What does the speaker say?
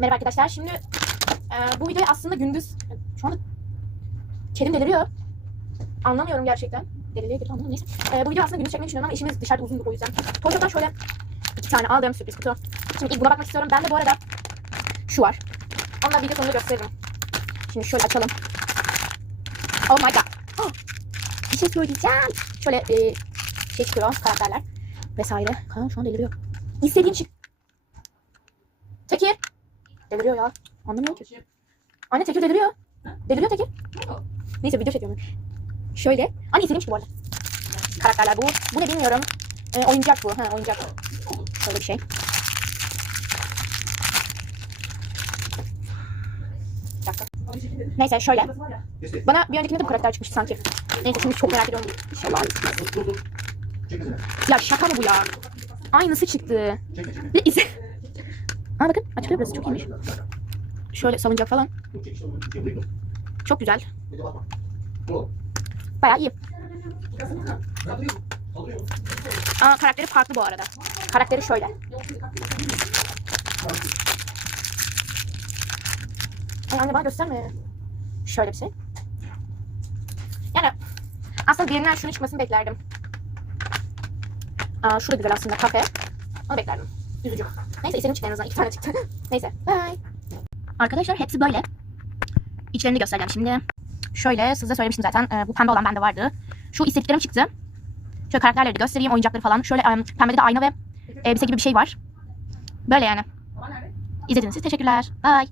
Merhaba arkadaşlar. Şimdi e, bu videoyu aslında gündüz şu anda kedim deliriyor. Anlamıyorum gerçekten. Deliliğe girdi anlamıyorum. Neyse. E, bu videoyu aslında gündüz çekmeyi düşünüyorum ama işimiz dışarıda uzundur o yüzden. Toyota'dan şöyle iki tane aldım sürpriz kutu. Şimdi ilk buna bakmak istiyorum. Ben de bu arada şu var. Onu da video sonunda gösteririm. Şimdi şöyle açalım. Oh my god. Oh. Bir şey söyleyeceğim. Şöyle e, şey çıkıyor karakterler vesaire. Kaan şu an deliriyor. İstediğim şey. Tekir. Deliriyor ya. Anlamıyorum ki. Anne Tekir deliriyor. Deliriyor Tekir. Neyse video çekiyorum. Şöyle. Anne istediğim şey bu arada. Karakterler bu. Bu ne bilmiyorum. E, oyuncak bu. Ha oyuncak. Şöyle bir şey. Neyse şöyle. Bana bir öncekinde de bu karakter çıkmıştı sanki. Neyse şimdi çok merak ediyorum. Var. Ya şaka mı bu ya? Aynısı çıktı. Bir izi. Aa bakın açılıyor burası çok iyiymiş. Şöyle salıncak falan. Çok güzel. Bayağı iyi. Aa karakteri farklı bu arada. Karakteri şöyle. Ay anne bana gösterme. Şöyle bir şey. Yani aslında birinden şunu çıkmasını beklerdim. Aa, şu da güzel aslında kafe. Onu beklerdim. Üzücü. Neyse istediğim çıktı en azından. iki tane çıktı. Neyse. Bye. Arkadaşlar hepsi böyle. İçlerini göstereceğim şimdi. Şöyle size söylemiştim zaten. Ee, bu pembe olan bende vardı. Şu istediklerim çıktı. Şöyle karakterleri de göstereyim. Oyuncakları falan. Şöyle um, pembede de ayna ve elbise gibi bir şey var. Böyle yani. İzlediğiniz için teşekkürler. Bye.